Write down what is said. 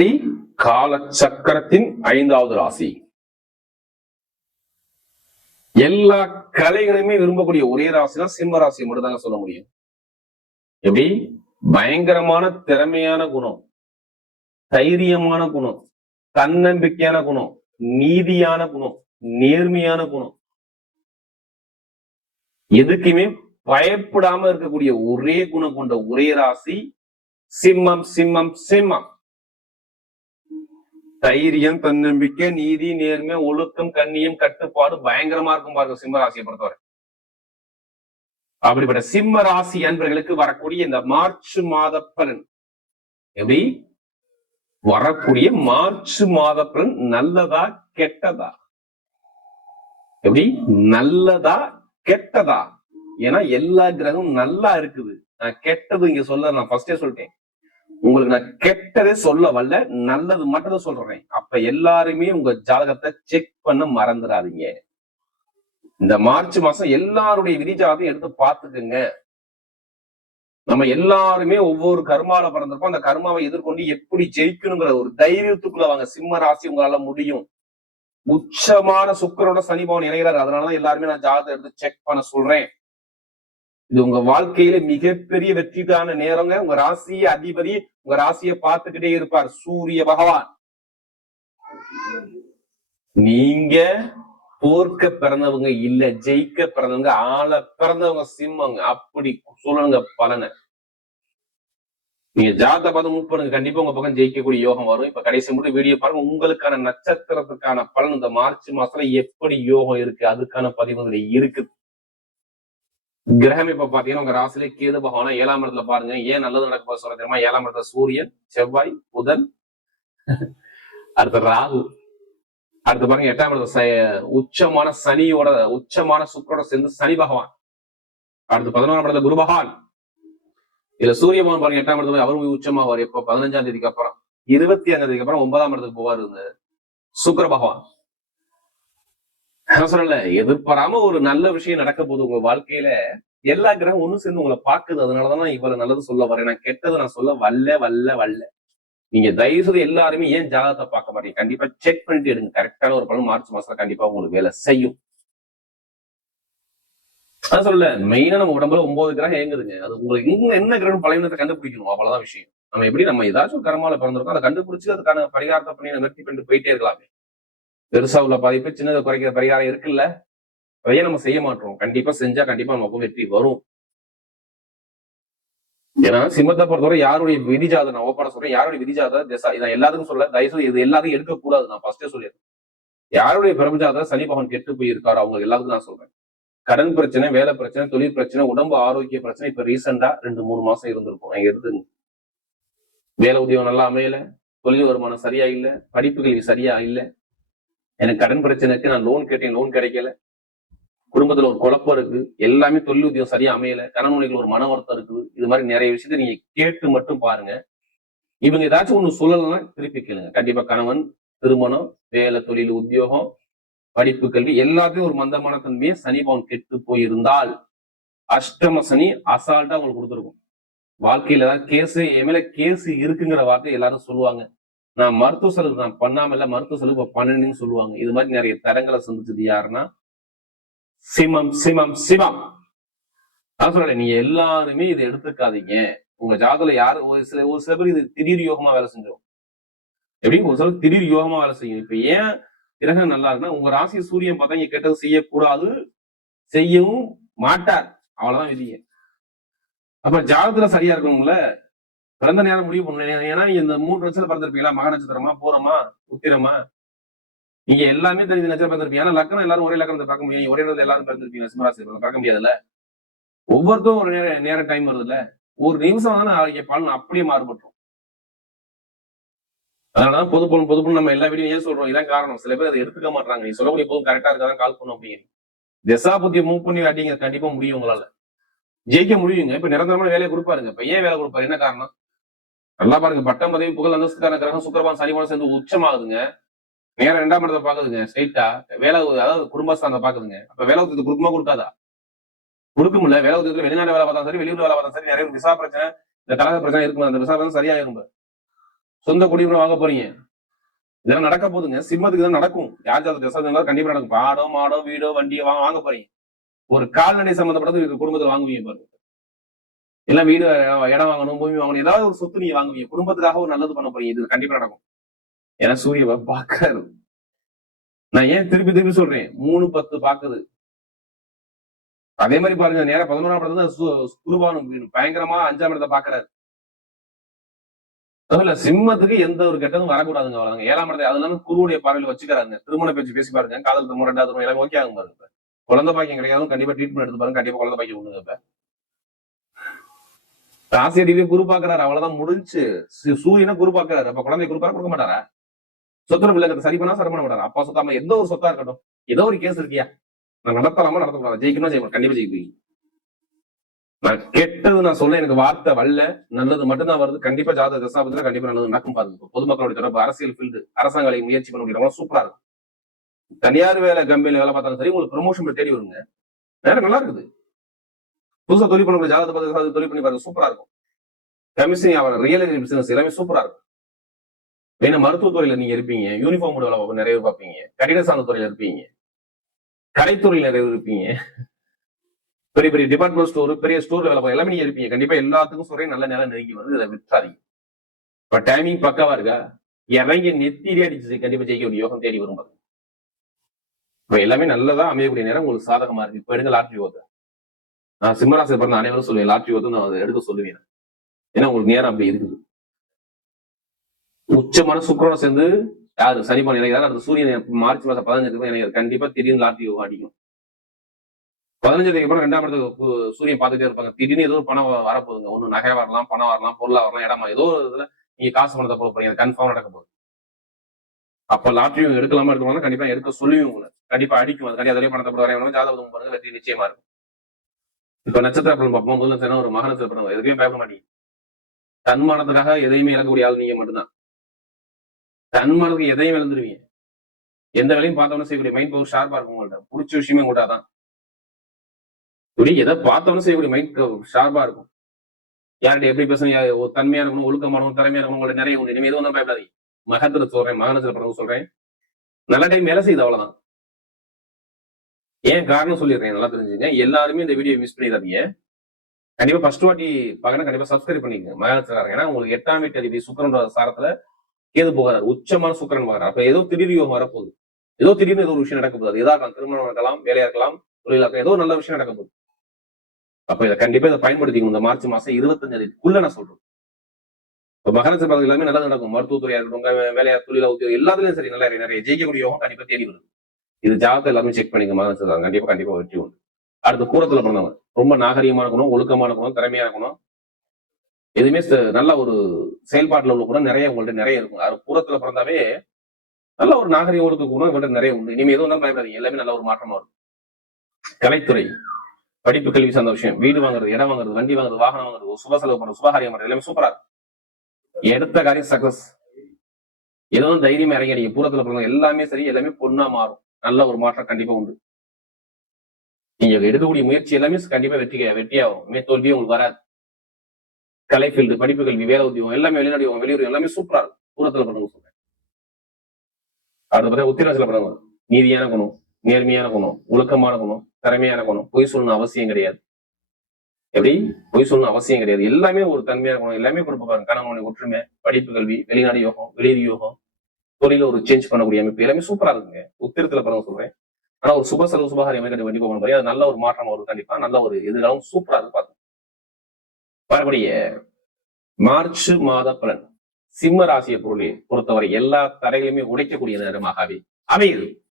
எப்படி கால சக்கரத்தின் 5வது ராசி. எல்லா கலைகளையுமே விரும்பக்கூடிய ஒரே ராசினா சிம்ம ராசி மட்டும் தாங்க சொல்ல முடியும். எப்படி பயங்கரமான திறமையான குணம், தைரியமான குணம், தன்னம்பிக்கையான குணம், நீதியான குணம், நேர்மையான குணம், எதுக்குமே பயப்படாம இருக்கக்கூடிய ஒரே குணம் கொண்ட ஒரே ராசி சிம்மம். சிம்மம் சிம்மம் தைரியம், தன்னம்பிக்கை, நீதி, நேர்மை, ஒழுக்கம், கண்ணியம், கட்டுப்பாடு பயங்கரமா இருக்கும் பாருங்க சிம்ம ராசியை பொறுத்தவரை. அப்படிப்பட்ட சிம்ம ராசி அன்பர்களுக்கு வரக்கூடிய இந்த மார்ச் மாத பலன் எப்படி வரக்கூடிய மார்ச் மாத பலன் நல்லதா கெட்டதா? எப்படி நல்லதா கெட்டதா? ஏன்னா எல்லா கிரகமும் நல்லா இருக்குது. நான் கெட்டது இங்க சொல்ல நான் ஃபர்ஸ்டே சொல்லிட்டேன். உங்களுக்கு நான் கெட்டதே சொல்ல வரல, நல்லது மட்டும் தான் சொல்றேன். அப்ப எல்லாருமே உங்க ஜாதகத்தை செக் பண்ண மறந்துடாதீங்க. இந்த மார்ச் மாசம் எல்லாருடைய விதி ஜாதகத்தையும் எடுத்து பார்த்துக்குங்க. நம்ம எல்லாருமே ஒவ்வொரு கர்மால பிறந்திருப்போம். அந்த கர்மாவை எதிர்கொண்டு எப்படி ஜெயிக்கணுங்கிற ஒரு தைரியத்துக்குள்ள வாங்க. சிம்ம ராசி உங்களால முடியும். உச்சமான சுக்கிரனோட சனி பவன் இணைகிறார். அதனாலதான் எல்லாருமே நான் ஜாதகத்தை எடுத்து செக் பண்ண சொல்றேன். இது உங்க வாழ்க்கையில மிகப்பெரிய வெற்றிக்கான நேரங்க. உங்க ராசிய அதிபதி உங்க ராசியை பார்த்துக்கிட்டே இருப்பார், சூரிய பகவான். நீங்க போர்க்க பிறந்தவங்க இல்ல, ஜெயிக்க பிறந்தவங்க, ஆள பிறந்தவங்க சிம்மங்க. அப்படி சொல்லுங்க பலனை. நீங்க ஜாதகத்தை பார்த்து மூவ் பண்ணுங்க, கண்டிப்பா உங்க பக்கம் ஜெயிக்கக்கூடிய யோகம் வரும். இப்ப கடைசி மட்டும் வீடியோ பாருங்க. உங்களுக்கான நட்சத்திரத்துக்கான பலன் இந்த மார்ச் மாசத்துல எப்படி யோகம் இருக்கு அதுக்கான பதிவுகள் இருக்குது. கிரகம் இப்ப பாத்தீங்கன்னா உங்க ராசிலே கேது பகவானா 7ஆம் இடத்துல பாருங்க. ஏன் நல்லது நடக்க சொல்ல தெரியுமா? 7ஆம் இடத்துல சூரியன், செவ்வாய், புதன், அடுத்த ராகு, அடுத்து பாருங்க 8ஆம் இடத்துல உச்சமான சனியோட உச்சமான சுக்கரோட சேர்ந்து சனி பகவான், அடுத்து 11ஆம் இடத்துல குரு பகவான். இதுல சூரிய பகவான் பாருங்க 8ஆம் இடத்துல அவரும் உச்சமாவார். எப்ப 15ஆம் தேதிக்கு அப்புறம் 25ஆம் தேதிக்கு அப்புறம் 9ஆம் இடத்துக்கு போவாரு இந்த சுக்கர பகவான். சொல்லல, எதிர்பாராம ஒரு நல்ல விஷயம் நடக்க போகுது உங்க வாழ்க்கையில. எல்லா கிரகம் ஒண்ணு சேர்ந்து உங்களை பாக்குது. அதனாலதான் நான் இவ்வளவு நல்லது சொல்ல வரேன். நான் கெட்டது நான் சொல்ல வல்ல. நீங்க தயவுசெய்து எல்லாருமே ஏன் ஜாதகத்தை பார்க்க மாட்டீங்க? கண்டிப்பா செக் பண்ணிட்டு எடுங்க. கரெக்டான ஒரு பலன் மார்ச் மாசத்துல கண்டிப்பா உங்களுக்கு வேலை செய்யும். அதான் சொல்லல, மெயினா நம்ம உடம்புல 9 கிரகம் இயங்குதுங்க. அது உங்களுக்கு இங்க என்ன கிரகம் பலவீனத்தை கண்டுபிடிக்கணும், அவ்வளவுதான் விஷயம். நம்ம எப்படி நம்ம ஏதாச்சும் கர்மால பிறந்திருக்கோம், அதை கண்டுபிடிச்சு அதுக்கான பரிகாரத்தை பண்ணி நிறுத்தி பண்ணிட்டு போயிட்டே இருக்கலாமே. பெருசா உள்ள பாதிப்பு சின்னதை குறைக்கிற பரிகாரம் இருக்குல்ல, அதையே நம்ம செய்ய மாட்டோம். கண்டிப்பா செஞ்சா கண்டிப்பா நமக்கு வெற்றி வரும். ஏன்னா சிம்மத்தை பொறுத்தவரை யாருடைய விதிஜாதம் நான் ஓப்பனா சொல்றேன், யாருடைய விதிஜாத திசா இதை எல்லாத்துக்கும் சொல்ல தயவுசெய்து இது எல்லாத்தையும் எடுக்கக்கூடாது. நான் ஃபர்ஸ்டே சொல்லிடுறேன். யாருடைய பிரபஞ்சாத சனி பகவான் கெட்டு போயிருக்காரு அவங்க எல்லாத்துக்கும் நான் சொல்றேன். கடன் பிரச்சனை, வேலை பிரச்சனை, தொழில் பிரச்சனை, உடம்பு ஆரோக்கிய பிரச்சனை இப்ப ரீசெண்டா 2-3 மாசம் இருந்திருக்கும். அங்க எடுத்துங்க. வேலை உத்தியோகம் நல்லா அமையல, தொழில் வருமானம் சரியா இல்ல, படிப்புகள் சரியா இல்ல, எனக்கு கடன் பிரச்சனைக்கு நான் லோன் கேட்டேன், லோன் கிடைக்கல, குடும்பத்துல ஒரு குழப்பம் இருக்கு, எல்லாமே தொழில் உத்தியோகம் சரியா அமையல, கணவனுக்கு ஒரு மன வருத்தம் இருக்குது. இது மாதிரி நிறைய விஷயத்த நீங்க கேட்டு மட்டும் பாருங்க. இவங்க ஏதாச்சும் ஒண்ணு சொல்லலைன்னா திருப்பி கேளுங்க. கண்டிப்பா கணவன், திருமணம், வேலை, தொழில், உத்தியோகம், படிப்பு, கல்வி எல்லாத்தையும் ஒரு மந்தமான தன்மையை சனி பவன் கெட்டு போயிருந்தால் அஷ்டம சனி அசால்ட்டா உங்களுக்கு கொடுத்துருக்கும். வாழ்க்கையில ஏதாவது கேஸ் என் மேல கேஸ் இருக்குங்கிற வார்த்தை எல்லாரும் சொல்லுவாங்க. நான் மருத்துவ செலவு நான் பண்ணாமல, மருத்துவ செலவு பண்ணணும்னு சொல்லுவாங்க. இது மாதிரி நிறைய தரங்களை சந்திச்சது யாருன்னா சிம்மம். சிம்மம் சிம்மம் நான் சொல்றேன், நீங்க எல்லாருமே இதை எடுத்துக்காதீங்க. உங்க ஜாதகத்துல யாரு ஒரு சில பேர் இது திடீர் யோகமா வேலை செஞ்சோம். எப்படி ஒரு சில திடீர் யோகமா வேலை செய்யும். இப்ப ஏன் கிரகம் நல்லா இருக்குன்னா உங்க ராசி சூரியன் பார்த்தா இங்க கெட்டது செய்யக்கூடாது, செய்யவும் மாட்டார், அவ்வளவுதான் விதிங்க. அப்ப ஜாதகத்துல சரியா இருக்கணும்ல, பிறந்த நேரம் முடிவு பண்ணணும். ஏன்னா இந்த 3 வருஷத்துல பிறந்திருப்பீங்களா, மக நட்சத்திரமா, பூரமா, உத்திரமா, நீங்க எல்லாமே தெரிஞ்ச நட்சத்திரம் பிறந்திருப்பீங்க. ஆனா லக்னம் எல்லாரும் ஒரே லக்னத்தை பார்க்க முடியும், ஒரே நேரத்தில் எல்லாரும் பிறந்திருப்பீங்க. சிம்மராசி பார்க்க முடியாதுல்ல, ஒவ்வொருத்தரும் ஒரு நேர டைம் வருது இல்ல, ஒரு நிமிஷம் தான் நாளைக்கு பலன் அப்படியே மாறுபட்டுரும். அதனாலதான் பொது நம்ம எல்லா வீடியோ ஏன் சொல்றோம், இதான் காரணம். சில பேர் அதை எடுத்துக்க மாட்டாங்க. நீ சொல்லக்கூடிய போதும் கரெக்டா இருக்காதான் கால் பண்ணும் அப்படிங்க. திசா புத்தியை மூவ் பண்ணி அடிங்க, கண்டிப்பா முடியும், உங்களால ஜெயிக்க முடியுங்க. இப்ப நிரந்தரமான வேலையை கொடுப்பாருங்க. இப்ப ஏன் வேலை கொடுப்பாரு, என்ன காரணம்? நல்லா பாருங்க, பட்டம், பதவி, புகழ், அந்தஸ்துக்கான கிரகம் சுக்கிரன் சனிபவன் சேர்ந்து உச்சமாகுதுங்க. நேரம் 2ஆம் இடத்தை பாக்குதுங்க. ஸ்ட்ரைட்டா வேலை, அதாவது குடும்பஸ்தானத்தை பாக்குதுங்க. அப்ப வேலை உத்தியத்துக்கு கொடுக்குமா கொடுக்காதா? கொடுக்கும்ல. வேலை உத்தியத்துல வெளிநாடு வேலை பார்த்தா சரி, வெளியூர் வேலை பார்த்தா சரி, நிறைய விசா பிரச்சனை, இந்த கழக பிரச்சனை இருக்குமா, அந்த விசா பிரச்சனை சரியாயிரும். சொந்த குடியுரிமை வாங்க போறீங்க. இதெல்லாம் நடக்க போதுங்க. சிம்மத்துக்கு தான் நடக்கும். யார் ஜாதக தசை கண்டிப்பா நடக்கும். பாடோ மாடோ வீடோ வண்டியோ வாங்க போறீங்க. ஒரு கால்நடை சம்பந்தப்பட்டது குடும்பத்தில் வாங்குவீங்க பாருங்க. எல்லாம் வீடு இடம் வாங்கணும், பூமி வாங்கணும், ஏதாவது ஒரு சொத்து நீங்க வாங்குவீங்க. குடும்பத்துக்காக ஒரு நல்லது பண்ண போறீங்க. இது கண்டிப்பா நடக்கும். ஏன்னா சூரிய பாக்காரு. நான் ஏன் திருப்பி திருப்பி சொல்றேன், 3-10 பாக்குது. அதே மாதிரி பாருங்க, நேரம் 11ஆம் இடத்துல குருபானம் பயங்கரமா 5ஆம் இடத்தை பாக்குறாரு. சிம்மத்துக்கு எந்த ஒரு கெட்டதும் வரக்கூடாதுங்க. அவ்வளவுங்க. 7ஆம் இடத்தை அது இல்லாம குருவுடைய பார்வையில வச்சுக்கிறாங்க. திருமண பேச்சு பேசி பாருங்க. காதல் திருமணம் 2வது திருமணம் எல்லாமே ஓகே ஆகும் பாருங்க. குழந்தை பாக்கியம் கிடையாது, கண்டிப்பா ட்ரீட்மெண்ட் எடுத்து பாருங்க. கண்டிப்பா குழந்தை பாக்கியம் உண்டுங்க. இப்ப ராசி அடிவே குரு பாக்குறாரு, அவ்வளவுதான் முடிஞ்சு. சூரியனை குரு பாக்குறாரு. அப்ப குழந்தை குருப்பாரு கொடுக்க மாட்டாரா? சொத்து வில்லங்கத்தை சரி பண்ணா சரி பண்ண மாட்டாரா? அப்பா சொத்தாம எந்த ஒரு சொத்தா இருக்கட்டும், ஏதோ ஒரு கேஸ் இருக்கியா, நான் நடத்தலாமா நடத்தக்கூடாது, ஜெயிக்கணும் ஜெயிக்கணும், கண்டிப்பா ஜெயிப்பீங்க. நான் கெட்டது நான் சொல்ல எனக்கு வார்த்தை வரல, நல்லது மட்டும்தான் வருது. கண்டிப்பா ஜாதக தசாபத்துல கண்டிப்பா நல்லது நடக்கும் பாருங்க. பொதுமக்களுடைய தொடர்பு, அரசியல் ஃபீல்டு, அரசாங்க வேலை முயற்சி பண்ண முடியல சூப்பரா இருக்கும். தனியார் வேலை கம்பெனில வேலை பார்த்தாலும் சரி, உங்களுக்கு ப்ரமோஷன் தேடி வருங்க. வேலை நல்லா இருக்குது. புதுசா தொழில் பண்ணக்கூடிய ஜாதக தொழில் பண்ணி பாருங்க, சூப்பரா இருக்கும். கமிஷன் வியாபாரம், ரியல் எஸ்டேட் பிசினஸ் எல்லாமே சூப்பரா இருக்கும். வேணா மருத்துவத்துறையில நீங்க இருப்பீங்க, யூனிஃபார்ம் வேலை நிறைய பார்ப்பீங்க, கட்டிட சார்ந்த துறையில இருப்பீங்க, கடைத்துறையில நிறைய இருப்பீங்க, பெரிய பெரிய டிபார்ட்மெண்ட் ஸ்டோர், பெரிய ஸ்டோர்ல வேலை எல்லாமே நீங்க இருப்பீங்க. கண்டிப்பா எல்லாத்துக்கும் சொல்றேன், நல்ல நேரம் நெருங்கி வந்து இதை விற்றாதீங்க. இப்ப டைமிங் பக்காவா இருக்கா, இறங்கி நெத்திரி அடிச்சு கண்டிப்பா ஜெயிக்க வேண்டிய யோகம் தேடி வரும் பாருங்க. இப்ப எல்லாமே நல்லதா அமையக்கூடிய நேரம் உங்களுக்கு சாதகமா இருக்கு. இப்ப எடுங்க லாட்ரி ஓத. நான் சிம்மராசி பிறந்த அனைவரும் சொல்லுவேன், லாட்ரி ஓத நான் அதை எடுக்க சொல்லுவேன். ஏன்னா உங்களுக்கு நேரம் அப்படி இருக்குது. உச்சமான சுக்கிரனோட சேர்ந்து யாரு சனிப்பான இணைகிறார். அந்த சூரியன் மார்ச் மாசம் 15 இணைகிறார். கண்டிப்பா திடீர்னு லாட்ரி யோகம் அடிக்கும். 15 அப்புறம் 2ஆம் இடத்துக்கு சூரியன் பார்த்துட்டே இருப்பாங்க. திடீர்னு ஏதோ ஒரு பணம் வரப்போகுதுங்க. ஒண்ணு நகை வரலாம், பணம் வரலாம், பொருளா வரலாம், இடமா ஏதோ ஒரு இதுல நீங்க காசு பணத்தை போட போறீங்க. கன்ஃபார்ம் நடக்க போகுது. அப்ப லாட்ரி எடுக்கலாமா எடுக்கலாம்னா கண்டிப்பா எடுக்க சொல்லுவீங்க. உங்களுக்கு கண்டிப்பா அடிக்கும். அது கண்டிப்பா அதே பணத்தை போட வரையும் ஜாதகம் பாருங்க, வெற்றி நிச்சயமா இருக்கும். இப்ப நட்சத்திர பலன் பார்ப்போம். முதல்ல ஒரு மகா நட்சத்திர பலன், எதுவுமே பயப்பட மாட்டீங்க. தன்மானத்துக்காக எதையுமே இழக்கக்கூடிய ஆள் நீங்க மட்டும்தான். தன்மானத்துக்கு எதையும் இழந்துருவீங்க. எந்த வேலையும் பார்த்தவன செய்யக்கூடிய மைண்ட் பவர் ஷார்ப்பா இருக்கும். உங்கள்ட்ட பிடிச்ச விஷயமே கூட்டாதான். இப்படி எதை பார்த்தவன செய்யக்கூடிய மைண்ட் ஷார்ப்பா இருக்கும். யார்கிட்ட எப்படி பேசணும், ஒரு தன்மையா இருக்கணும், ஒழுக்கமானவங்க, திறமையா இருக்கணும், உங்களோட நிறைய உண்டு. இனிமே எதுவும் ஒன்றும் பயப்படாதீங்க. மகத்துல சொல்றேன், மகனத்துல பிறகு சொல்றேன், நல்ல டைம் வேலை செய்யுது, அவ்வளவுதான். ஏன் காரணம் சொல்லிடுறேன், நல்லா தெரிஞ்சுங்க. எல்லாருமே இந்த வீடியோ மிஸ் பண்ணிடாதீங்க. கண்டிப்பா ஃபர்ஸ்ட் வாட்டி பாக்கணும், கண்டிப்பா சப்ஸ்கிரைப் பண்ணிக்கங்க. மகனத்துல ஏன்னா உங்களுக்கு 8ஆம் வீட்டு அதிபதி சுக்கிரனோட சாரத்துல கேது போகிறார், உச்சமான சுக்கிரன் போகிறார். அப்ப ஏதோ திடீர் யோகம் வரப்போகுது. ஏதோ திடீர்னு ஏதோ ஒரு விஷயம் நடக்க போகுது. ஏதாவது திருமணம் இருக்கலாம், வேலையா இருக்கலாம், தொழிலா இருக்கலாம், ஏதோ நல்ல விஷயம் நடக்க போகுது. அப்ப இதை கண்டிப்பா இதை பயன்படுத்திக்கணும். இந்த மார்ச் மாசம் 25 நான் சொல்றேன். இப்ப மகரச பதவி எல்லாமே நல்லா நடக்கும். மருத்துவத்துறையா இருக்கட்டும், வேலையா, தொழிலா, உத்தியோகம் எல்லாத்துலயும் சரி, நல்லா நிறைய ஜெயிக்கக்கூடிய யோகம் கண்டிப்பா தேடி வருது. இது ஜாதகத்தை எல்லாமே செக் பண்ணிக்க. மகரச கண்டிப்பா வெற்றி உண்டு. அடுத்த பூரத்துல பிறந்தவங்க ரொம்ப நாகரீகமா இருக்கணும், ஒழுக்கமா இருக்கணும், திறமையா இருக்கணும். எதுவுமே நல்ல ஒரு செயல்பாட்டுல உள்ள கூட நிறைய உங்கள்ட்ட நிறைய இருக்கும். அது பூரத்துல பிறந்தாவே நல்ல ஒரு நாகரீக ஒழுக்க கூட இவங்கள்ட்ட நிறைய உண்டு. இனிமே எதுவும் தான் பயப்படாதீங்க, எல்லாமே நல்ல ஒரு மாற்றமா இருக்கும். கலைத்துறை, படிப்பு, கல்வி சார்ந்த விஷயம், வீடு வாங்குறது, இடம் வாங்குறது, வண்டி வாங்குறது, வாகனம் வாங்குறது, சுப செலவு பண்றது, சுபகாரியம் பண்றது, எல்லாமே சூப்பரா இருக்கும். எடுத்த காரியம் சக்சஸ். எதுவும் தைரியமா இறங்கிடுங்க. பூரத்துல பிறந்த எல்லாமே சரி, எல்லாமே பொண்ணா மாறும். நல்ல ஒரு மாற்றம் கண்டிப்பா உண்டு. நீங்க எடுக்கக்கூடிய முயற்சி எல்லாமே கண்டிப்பா வெற்றியாகும். தோல்வியே உங்களுக்கு வராது. கலை ஃபீல்டு, படிப்பு, கல்வி, வேலை, உத்தியோகம் எல்லாமே, வெளிநாடு வெளியூர் எல்லாமே சூப்பரா இருக்கும். பூரத்துல பண்ணுங்க சொல்றேன். அடுத்த பார்த்தா உத்திராசில பண்ணுங்க. நீதியான குணம், நேர்மையான குணம், ஒழுக்கமான குணம், திறமையான குணம், பொய் சொல்லணும் அவசியம் கிடையாது. எப்படி பொய் சொல்லணும் அவசியம் கிடையாது. எல்லாமே ஒரு தன்மையான குணம், எல்லாமே கொடுப்பாங்க. கணவனுடைய ஒற்றுமை, படிப்பு, கல்வி, வெளிநாடு யோகம், வெளியூர் யோகம், தொழில ஒரு சேஞ்ச் பண்ணக்கூடிய அமைப்பு எல்லாமே சூப்பரா இருக்குங்க. உத்திரத்துல பிறகு சொல்றேன். ஆனா ஒரு சுப செலவு, சுபகாரியம் கண்டிப்பா பண்ண போறீங்க. அது நல்ல ஒரு மாற்றம் வரும். கண்டிப்பா நல்ல ஒரு எதிர்காலம் சூப்பரா இருக்கு. பார்த்து வரக்கூடிய மார்ச் மாத பலன் சிம்ம ராசியை பொருளை பொறுத்தவரை எல்லா தடைகளையுமே உடைக்கக்கூடிய நேரமாகவே அமையுது.